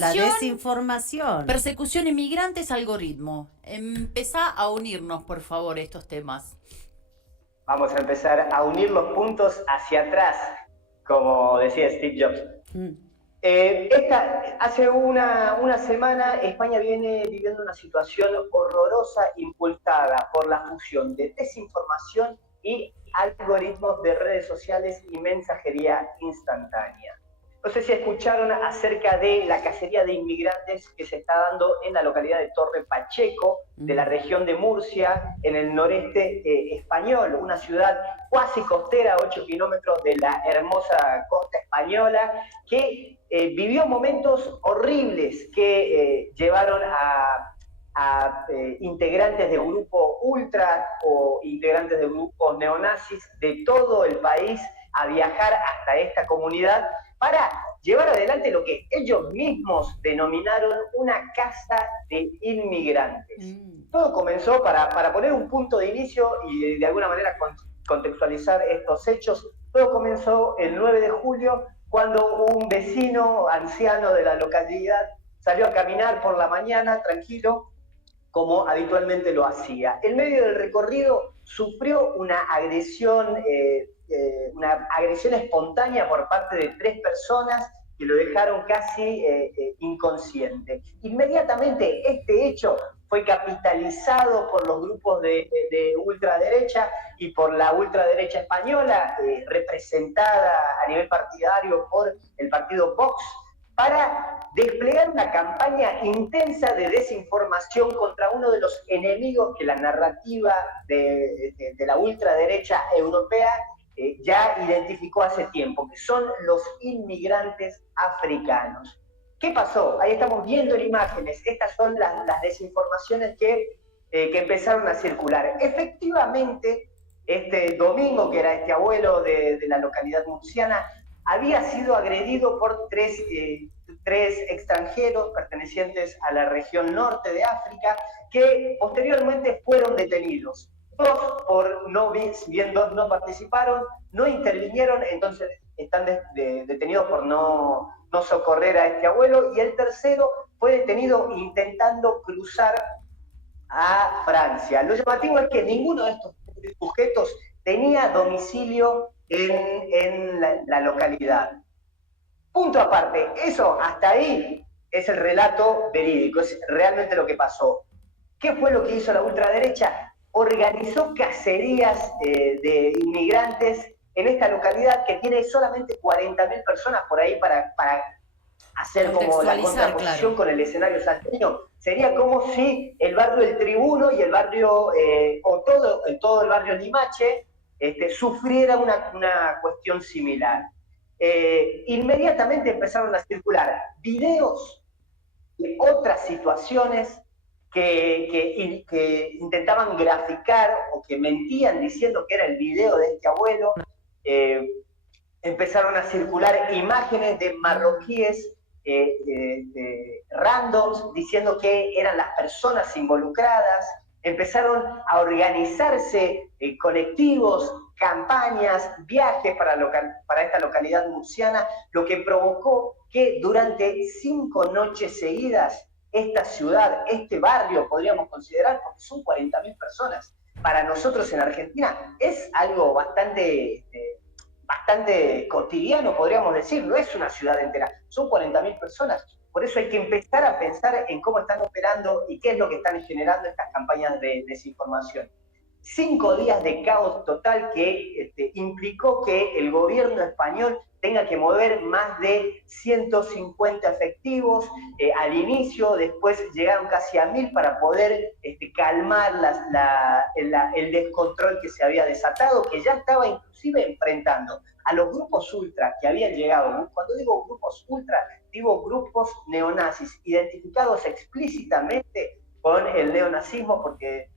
La desinformación. Persecución inmigrantes, algoritmo. Empezá a unirnos, por favor, estos temas. Vamos a empezar a unir los puntos hacia atrás, como decía Steve Jobs. Hace una semana España viene viviendo una situación horrorosa impulsada por la fusión de desinformación y algoritmos de redes sociales y mensajería instantánea. No sé si escucharon acerca de la cacería de inmigrantes que se está dando en la localidad de Torre Pacheco, de la región de Murcia, en el noreste español, una ciudad cuasi costera, 8 kilómetros de la hermosa costa española, que vivió momentos horribles que llevaron a integrantes de grupo ultra o integrantes de grupos neonazis de todo el país a viajar hasta esta comunidad para llevar adelante lo que ellos mismos denominaron una casa de inmigrantes. Todo comenzó, para poner un punto de inicio y de alguna manera contextualizar estos hechos, todo comenzó el 9 de julio cuando un vecino anciano de la localidad salió a caminar por la mañana tranquilo, como habitualmente lo hacía. En medio del recorrido sufrió una agresión espontánea por parte de 3 personas que lo dejaron casi inconsciente. Inmediatamente este hecho fue capitalizado por los grupos de ultraderecha y por la ultraderecha española, representada a nivel partidario por el partido Vox, para desplegar una campaña intensa de desinformación contra uno de los enemigos que la narrativa de la ultraderecha europea ya identificó hace tiempo, que son los inmigrantes africanos. ¿Qué pasó? Ahí estamos viendo en imágenes. Estas son las desinformaciones que empezaron a circular. Efectivamente, este domingo, que era este abuelo de la localidad murciana, había sido agredido por tres extranjeros pertenecientes a la región norte de África, que posteriormente fueron detenidos. 2 por si bien 2 no participaron, no intervinieron, entonces están detenidos por no socorrer a este abuelo, y el tercero fue detenido intentando cruzar a Francia. Lo llamativo es que ninguno de estos sujetos tenía domicilio en la localidad. Punto aparte, eso hasta ahí es el relato verídico, es realmente lo que pasó. ¿Qué fue lo que hizo la ultraderecha? Organizó cacerías de inmigrantes en esta localidad que tiene solamente 40.000 personas por ahí para hacer como la contraposición, claro, con el escenario salteño. Sería como si el barrio El Tribuno y el barrio, todo el barrio Limache, sufriera una cuestión similar. Inmediatamente empezaron a circular videos de otras situaciones que intentaban graficar o que mentían diciendo que era el video de este abuelo. Empezaron a circular imágenes de marroquíes randoms diciendo que eran las personas involucradas. Empezaron a organizarse colectivos, campañas, viajes para esta localidad murciana, lo que provocó que durante 5 noches seguidas esta ciudad, este barrio, podríamos considerar, porque son 40.000 personas, para nosotros en Argentina es algo bastante cotidiano, podríamos decir, no es una ciudad entera, son 40.000 personas. Por eso hay que empezar a pensar en cómo están operando y qué es lo que están generando estas campañas de desinformación. 5 días de caos total que implicó que el gobierno español tenga que mover más de 150 efectivos al inicio, después llegaron casi a 1.000 para poder calmar el descontrol que se había desatado, que ya estaba inclusive enfrentando a los grupos ultra que habían llegado. Cuando digo grupos ultra, digo grupos neonazis, identificados explícitamente con el neonazismo, porque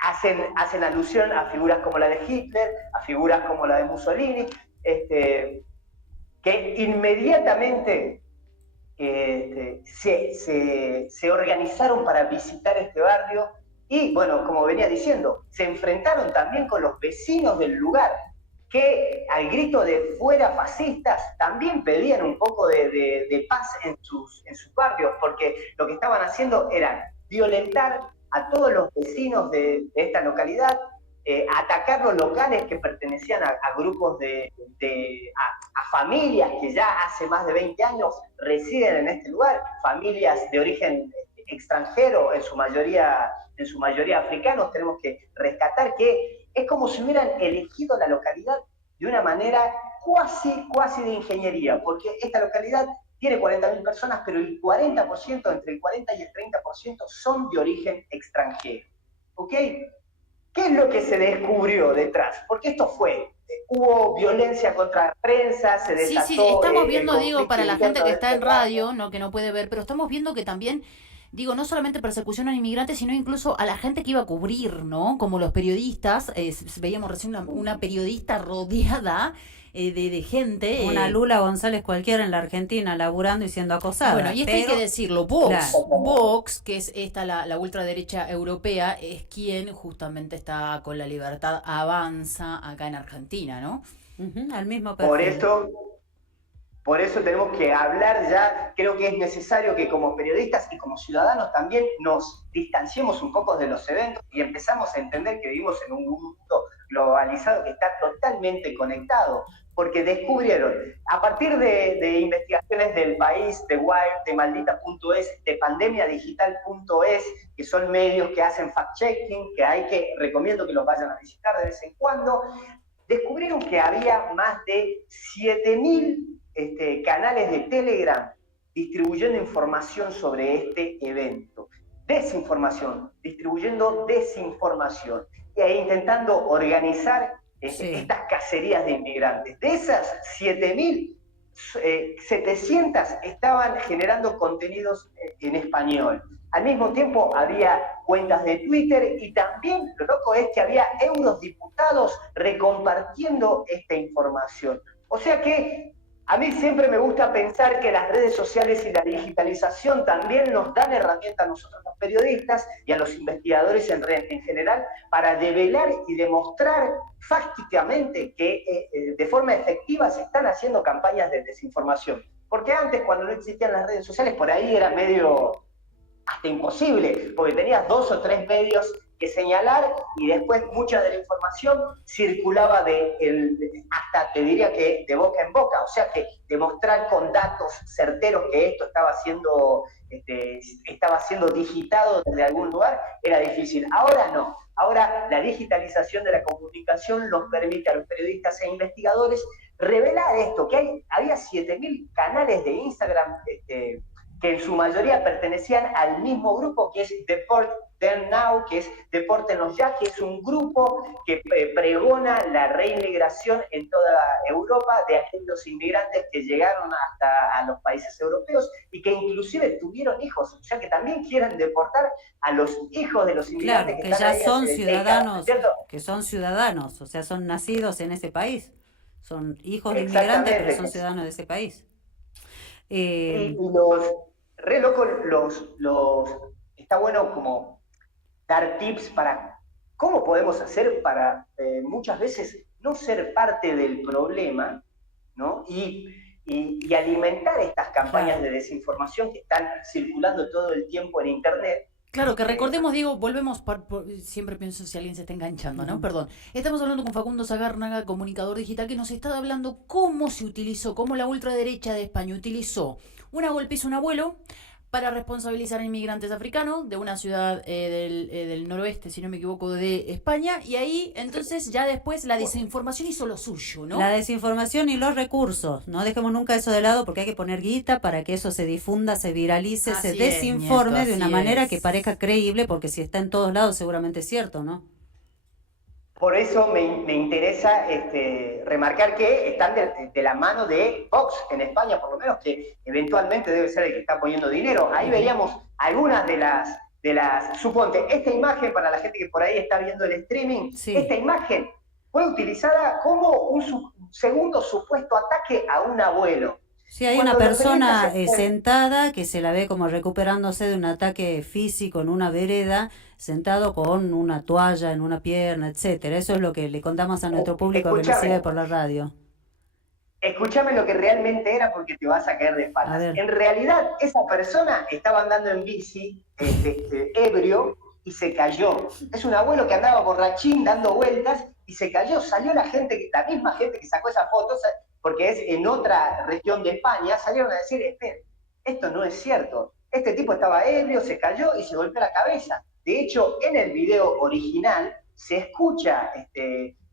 hacen alusión a figuras como la de Hitler, a figuras como la de Mussolini, que inmediatamente se organizaron para visitar este barrio y, bueno, como venía diciendo, se enfrentaron también con los vecinos del lugar, que al grito de fuera fascistas también pedían un poco de paz en sus barrios, porque lo que estaban haciendo era violentar a todos los vecinos de esta localidad, atacar los locales que pertenecían a grupos a familias que ya hace más de 20 años residen en este lugar, familias de origen extranjero, en su mayoría africanos. Tenemos que rescatar que es como si hubieran elegido la localidad de una manera cuasi de ingeniería, porque esta localidad tiene 40.000 personas, pero el 40%, entre el 40 y el 30%, son de origen extranjero. ¿Ok? ¿Qué es lo que se descubrió detrás? Porque esto hubo violencia contra la prensa, se desató... Sí, estamos viendo, digo, para la gente que está en radio, no, que no puede ver, pero estamos viendo que también... Digo, no solamente persecución a inmigrantes, sino incluso a la gente que iba a cubrir, ¿no? Como los periodistas, veíamos recién una periodista rodeada de gente. Una Lula González cualquiera en la Argentina laburando y siendo acosada. Bueno, y esto hay que decirlo, Vox, que es la ultraderecha europea, es quien justamente está con La Libertad Avanza acá en Argentina, ¿no? Al mismo perfil. Por eso tenemos que hablar ya. Creo que es necesario que como periodistas y como ciudadanos también nos distanciemos un poco de los eventos y empezamos a entender que vivimos en un mundo globalizado que está totalmente conectado, porque descubrieron, a partir de investigaciones del País, de Wired, de Maldita.es, de Pandemiadigital.es, que son medios que hacen fact-checking, recomiendo que los vayan a visitar de vez en cuando, descubrieron que había más de 7.000 canales de Telegram distribuyendo información sobre este evento. Desinformación, distribuyendo desinformación. Y ahí intentando organizar estas cacerías de inmigrantes. De esas 7.700 estaban generando contenidos en español. Al mismo tiempo había cuentas de Twitter y también lo loco es que había eurodiputados recompartiendo esta información. O sea que a mí siempre me gusta pensar que las redes sociales y la digitalización también nos dan herramientas a nosotros los periodistas y a los investigadores en general para develar y demostrar fácticamente que de forma efectiva se están haciendo campañas de desinformación. Porque antes, cuando no existían las redes sociales, por ahí era medio hasta imposible, porque tenías 2 o 3 medios que señalar y después mucha de la información circulaba hasta te diría que de boca en boca, o sea que demostrar con datos certeros que esto estaba siendo digitado desde algún lugar era difícil. Ahora no, ahora la digitalización de la comunicación nos permite a los periodistas e investigadores revelar esto, que había 7.000 canales de Instagram que en su mayoría pertenecían al mismo grupo que es Deport Them Now, que es Depórtenos Ya, que es un grupo que pregona la reinmigración en toda Europa de aquellos inmigrantes que llegaron hasta a los países europeos y que inclusive tuvieron hijos, o sea que también quieren deportar a los hijos de los inmigrantes. Claro, que ya son ciudadanos, que son ciudadanos, o sea, son nacidos en ese país, son hijos de inmigrantes, pero son ciudadanos de ese país. Y re loco, está bueno como dar tips para cómo podemos hacer para muchas veces no ser parte del problema, ¿no? Y alimentar estas campañas de desinformación que están circulando todo el tiempo en Internet. Claro, que recordemos, Diego, volvemos, siempre pienso si alguien se está enganchando, ¿no? Perdón. Estamos hablando con Facundo Zagárnaga, comunicador digital, que nos está hablando cómo la ultraderecha de España utilizó una golpiza a un abuelo para responsabilizar a inmigrantes africanos de una ciudad del noroeste, si no me equivoco, de España, y ahí entonces ya después la desinformación hizo lo suyo, ¿no? La desinformación y los recursos, no dejemos nunca eso de lado porque hay que poner guita para que eso se difunda, se viralice, se desinforme de una manera que parezca creíble, porque si está en todos lados seguramente es cierto, ¿no? Por eso me interesa remarcar que están de la mano de Vox en España, por lo menos, que eventualmente debe ser el que está poniendo dinero. Ahí veíamos algunas de las suponte, esta imagen, para la gente que por ahí está viendo el streaming, esta imagen fue utilizada como un segundo supuesto ataque a un abuelo. Sí, hay una persona sentada que se la ve como recuperándose de un ataque físico en una vereda, sentado con una toalla en una pierna, etcétera. Eso es lo que le contamos a nuestro público que nos sigue por la radio. Escúchame lo que realmente era porque te vas a caer de espaldas. En realidad, esa persona estaba andando en bici, ebrio, y se cayó. Es un abuelo que andaba borrachín dando vueltas y se cayó. Salió la gente, la misma gente que sacó esas fotos, porque es en otra región de España, salieron a decir, espera, esto no es cierto. Este tipo estaba ebrio, se cayó y se golpeó la cabeza. De hecho, en el video original se escucha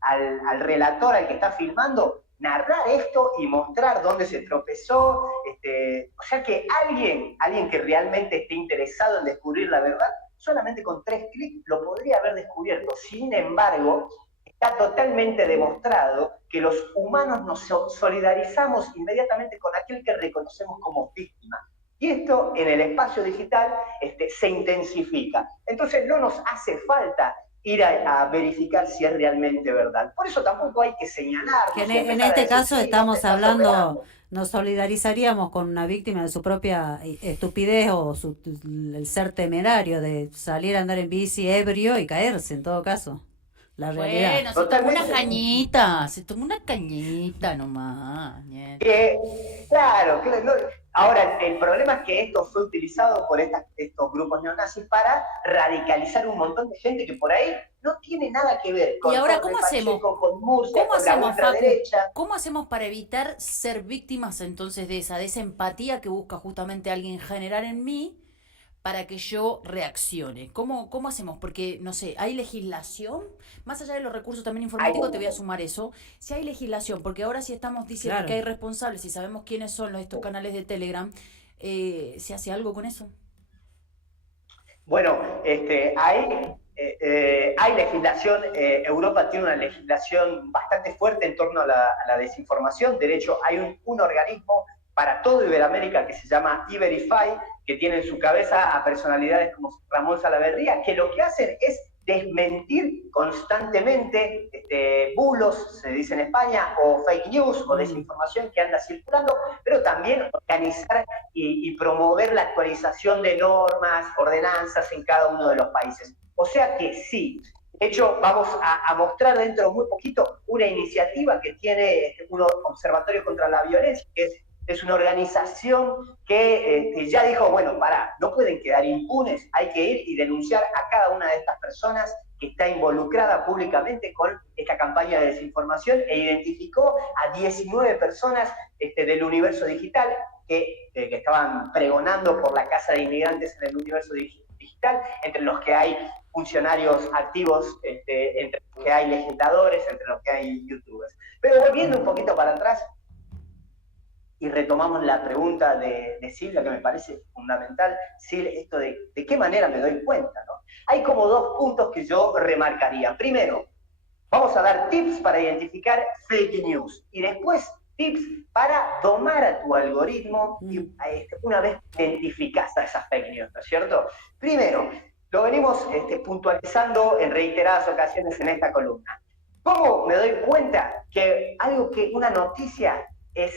al relator, al que está filmando, narrar esto y mostrar dónde se tropezó, o sea que alguien que realmente esté interesado en descubrir la verdad, solamente con 3 clics lo podría haber descubierto. Sin embargo, está totalmente demostrado que los humanos nos solidarizamos inmediatamente con aquel que reconocemos como víctima. Y esto en el espacio digital se intensifica. Entonces no nos hace falta ir a verificar si es realmente verdad. Por eso tampoco hay que señalar. Que en este caso estamos hablando, nos solidarizaríamos con una víctima de su propia estupidez o el ser temerario de salir a andar en bici ebrio y caerse, en todo caso. La realidad. Bueno, se tomó una cañita nomás. Claro, no. Ahora, el problema es que esto fue utilizado por estos grupos neonazis para radicalizar un montón de gente que por ahí no tiene nada que ver con. ¿Y ahora cómo hacemos? Con Murcia, con la ultraderecha. ¿Cómo hacemos para evitar ser víctimas entonces de esa empatía que busca justamente alguien generar en mí para que yo reaccione? ¿Cómo hacemos? Porque, no sé, ¿hay legislación? Más allá de los recursos también informáticos, te voy a sumar eso. Si hay legislación, porque ahora sí estamos diciendo que hay responsables y sabemos quiénes son estos canales de Telegram, ¿se hace algo con eso? Bueno, hay legislación. Europa tiene una legislación bastante fuerte en torno a la desinformación. De hecho, hay un organismo para todo Iberoamérica que se llama E-Verify, que tiene en su cabeza a personalidades como Ramón Salaverría, que lo que hacen es desmentir constantemente bulos, se dice en España, o fake news o desinformación que anda circulando, pero también organizar y promover la actualización de normas, ordenanzas en cada uno de los países. O sea que sí. De hecho, vamos a mostrar dentro de muy poquito una iniciativa que tiene un observatorio contra la violencia, que es una organización que ya dijo, bueno, no pueden quedar impunes, hay que ir y denunciar a cada una de estas personas que está involucrada públicamente con esta campaña de desinformación, e identificó a 19 personas del universo digital que estaban pregonando por la Casa de Inmigrantes en el universo digital, entre los que hay funcionarios activos, entre los que hay legisladores, entre los que hay youtubers. Pero volviendo un poquito para atrás, y retomamos la pregunta de Silvia, que me parece fundamental, Sil, esto de qué manera me doy cuenta, ¿no? Hay como 2 puntos que yo remarcaría. Primero, vamos a dar tips para identificar fake news, y después tips para domar a tu algoritmo una vez que identificás a esas fake news, ¿no es cierto? Primero, lo venimos puntualizando en reiteradas ocasiones en esta columna. ¿Cómo me doy cuenta que una noticia es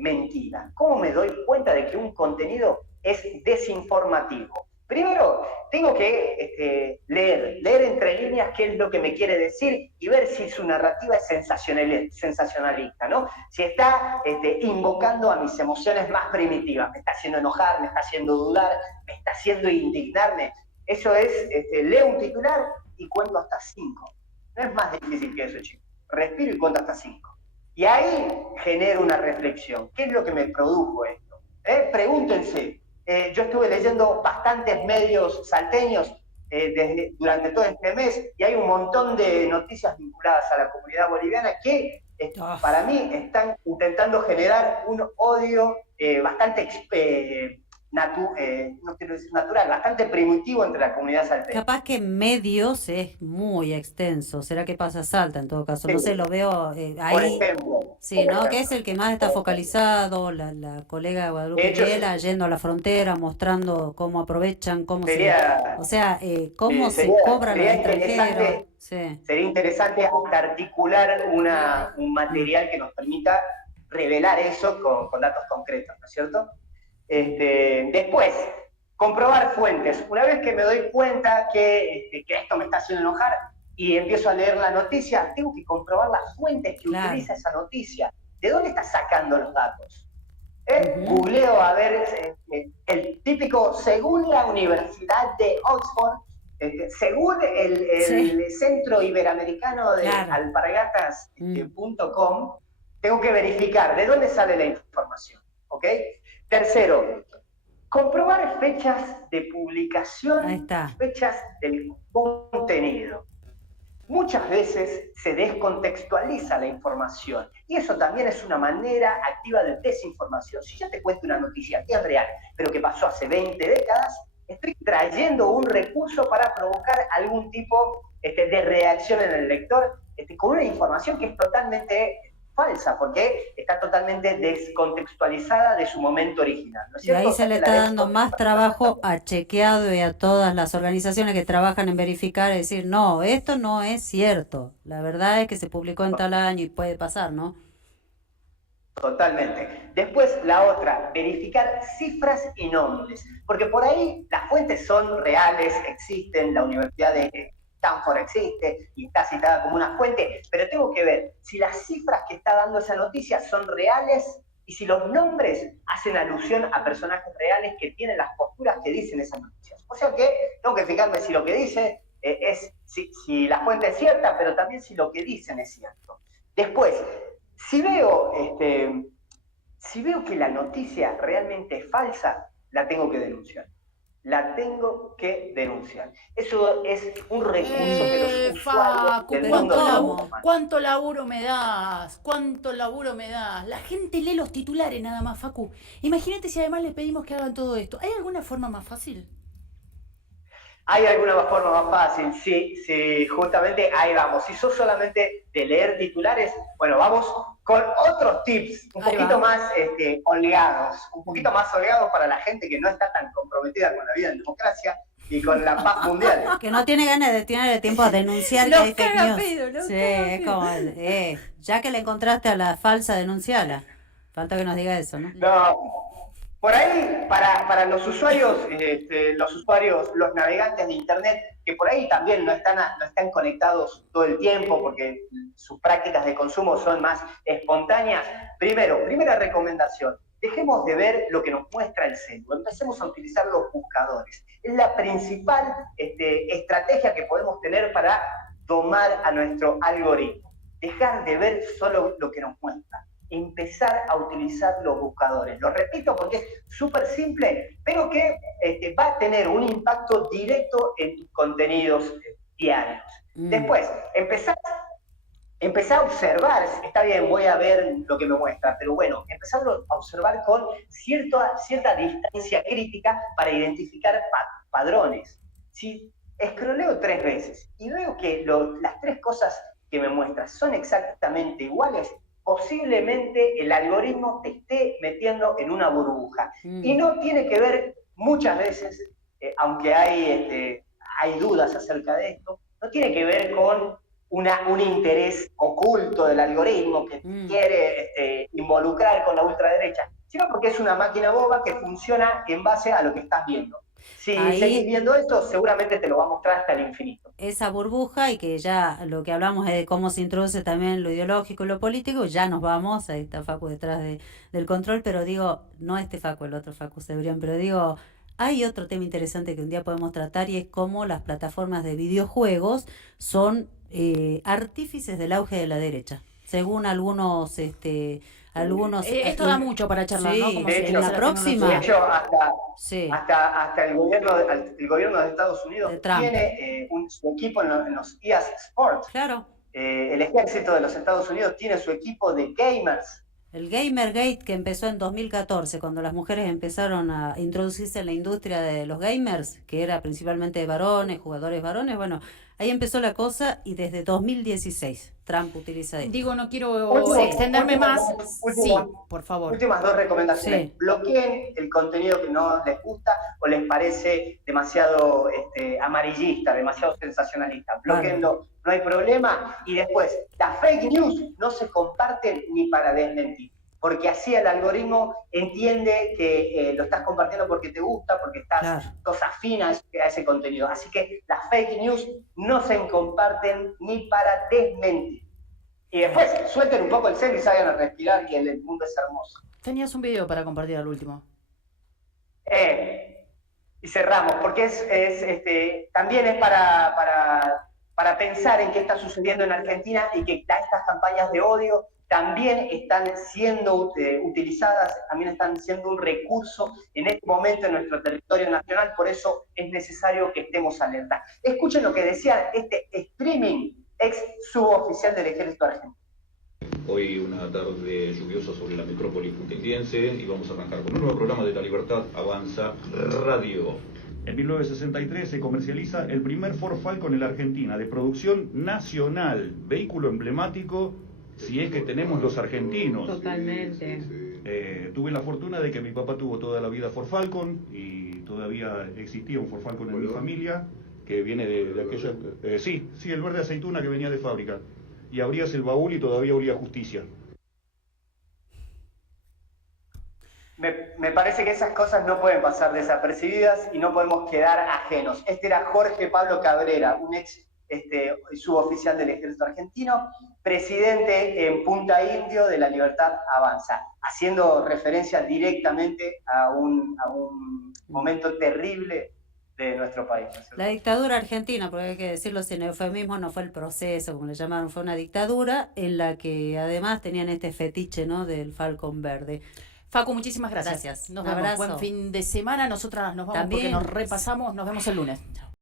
mentira? ¿Cómo me doy cuenta de que un contenido es desinformativo? Primero, tengo que leer entre líneas qué es lo que me quiere decir y ver si su narrativa es sensacionalista, ¿no? Si está invocando a mis emociones más primitivas, me está haciendo enojar, me está haciendo dudar, me está haciendo indignarme. Eso es, leo un titular y cuento hasta 5. No es más difícil que eso, chicos. Respiro y cuento hasta 5. Y ahí genero una reflexión. ¿Qué es lo que me produjo esto? Pregúntense. Yo estuve leyendo bastantes medios salteños durante todo este mes, y hay un montón de noticias vinculadas a la comunidad boliviana que para mí están intentando generar un odio bastante no quiero decir natural, bastante primitivo entre la comunidad salteña. Capaz que en medios es muy extenso. ¿Será que pasa Salta en todo caso? Sí. No sé, lo veo ahí. Por ejemplo. Sí, ¿no? Que es el que más está focalizado, la colega de Guadalupe Viela yendo a la frontera, mostrando cómo aprovechan, cómo se cobran los extranjeros. Sí. Sería interesante articular un material que nos permita revelar eso con datos concretos, ¿no es cierto? Después, comprobar fuentes. Una vez que me doy cuenta que esto me está haciendo enojar y empiezo a leer la noticia, tengo que comprobar las fuentes que utiliza esa noticia. ¿De dónde está sacando los datos? Googleo a ver el típico, según la Universidad de Oxford, según el Centro Iberoamericano de alpargatas.com, tengo que verificar de dónde sale la información. ¿Ok? Tercero, comprobar fechas de publicación, fechas del contenido. Muchas veces se descontextualiza la información y eso también es una manera activa de desinformación. Si yo te cuento una noticia que es real, pero que pasó hace 20 décadas, estoy trayendo un recurso para provocar algún tipo de reacción en el lector con una información que es totalmente falsa, porque está totalmente descontextualizada de su momento original, ¿no es cierto? Y ahí se le está dando más trabajo a Chequeado y a todas las organizaciones que trabajan en verificar y decir, no, esto no es cierto. La verdad es que se publicó en tal año y puede pasar, ¿no? Totalmente. Después, la otra, verificar cifras y nombres, porque por ahí las fuentes son reales, existen, la Universidad de Stanford existe y está citada como una fuente, pero tengo que ver si las cifras que está dando esa noticia son reales y si los nombres hacen alusión a personajes reales que tienen las posturas que dicen esas noticias. O sea que tengo que fijarme si lo que dice si la fuente es cierta, pero también si lo que dicen es cierto. Después, si veo que la noticia realmente es falsa, la tengo que denunciar. La tengo que denunciar. Eso es un recurso que los usuarios del mundo ¿Cuánto laburo me das? ¿Cuánto laburo me das? La gente lee los titulares nada más, Facu. Imagínate si además les pedimos que hagan todo esto. ¿Hay alguna forma más fácil? ¿Hay alguna forma más fácil? Sí, justamente ahí vamos. Si sos solamente de leer titulares, bueno, vamos con otros tips un poquito más holgados para la gente que no está tan comprometida con la vida en democracia y con la paz mundial. Que no tiene ganas de tener el tiempo a denunciar que hay fake news. Sí, es como, ya que le encontraste a la falsa, denunciala. Falta que nos diga eso, ¿no? No. Por ahí, para los usuarios, los navegantes de Internet, que por ahí también no están conectados todo el tiempo porque sus prácticas de consumo son más espontáneas. Primera recomendación, dejemos de ver lo que nos muestra el celular, empecemos a utilizar los buscadores. Es la principal estrategia que podemos tener para domar a nuestro algoritmo. Dejar de ver solo lo que nos muestra. Empezar a utilizar los buscadores. Lo repito porque es súper simple, pero que va a tener un impacto directo en tus contenidos diarios. Después, empezar a observar, está bien, voy a ver lo que me muestra, pero bueno, empezar a observar con cierta distancia crítica para identificar padrones. Si escroleo 3 veces y veo que las 3 cosas que me muestra son exactamente iguales, posiblemente el algoritmo te esté metiendo en una burbuja. Y no tiene que ver muchas veces, aunque hay dudas acerca de esto, no tiene que ver con un interés oculto del algoritmo que quiere involucrar con la ultraderecha, sino porque es una máquina boba que funciona en base a lo que estás viendo. Si seguís viendo esto, seguramente te lo va a mostrar hasta el infinito. Esa burbuja, y que ya lo que hablamos es de cómo se introduce también lo ideológico y lo político, ya nos vamos, ahí está Facu detrás del control, pero digo, no este Facu, el otro Facu Cebrián, pero digo, hay otro tema interesante que un día podemos tratar y es cómo las plataformas de videojuegos son artífices del auge de la derecha, según algunos... esto da mucho para charlar, sí, ¿no? Como de hecho, la próxima. De hecho, hasta el gobierno de Estados Unidos tiene su equipo en los EA Sports. Claro. El ejército de los Estados Unidos tiene su equipo de gamers. El Gamergate, que empezó en 2014, cuando las mujeres empezaron a introducirse en la industria de los gamers, que era principalmente de varones, jugadores varones, bueno, ahí empezó la cosa y desde 2016 Trump utiliza esto. Digo, no quiero extenderme más. Sí, por favor. Últimas 2 recomendaciones. Sí. Bloqueen el contenido que no les gusta o les parece demasiado amarillista, demasiado sensacionalista. Bloqueenlo, no hay problema. Y después, las fake news no se comparten ni para desmentir. porque así el algoritmo entiende que lo estás compartiendo porque te gusta, porque sos afín a ese contenido. Así que las fake news no se comparten ni para desmentir. Y después suelten un poco el cel y salgan a respirar, que el mundo es hermoso. Tenías un video para compartir al último. Y cerramos, porque también es para pensar en qué está sucediendo en Argentina y que estas campañas de odio también están siendo utilizadas, también están siendo un recurso en este momento en nuestro territorio nacional, por eso es necesario que estemos alerta. Escuchen lo que decía este streaming ex suboficial del Ejército Argentino. Hoy una tarde lluviosa sobre la metrópoli putindiense y vamos a arrancar con un nuevo programa de La Libertad Avanza Radio. En 1963 se comercializa el primer Ford Falcon en la Argentina, de producción nacional, vehículo emblemático, si es que tenemos los argentinos. Totalmente. Tuve la fortuna de que mi papá tuvo toda la vida Ford Falcon y todavía existía un Ford Falcon en mi familia, que viene de aquella... sí, el verde aceituna que venía de fábrica. Y abrías el baúl y todavía olía a justicia. Me parece que esas cosas no pueden pasar desapercibidas y no podemos quedar ajenos. Este era Jorge Pablo Cabrera, un ex suboficial del Ejército Argentino, presidente en Punta Indio de La Libertad Avanza, haciendo referencia directamente a un momento terrible de nuestro país. La dictadura argentina, porque hay que decirlo sin eufemismo, no fue el proceso, como le llamaron, fue una dictadura en la que además tenían este fetiche, ¿no?, del Falcón verde. Facu, muchísimas gracias. Nos vemos. Abrazo. Buen fin de semana. Nosotras nos vamos También. porque nos repasamos. Nos vemos el lunes. Chao.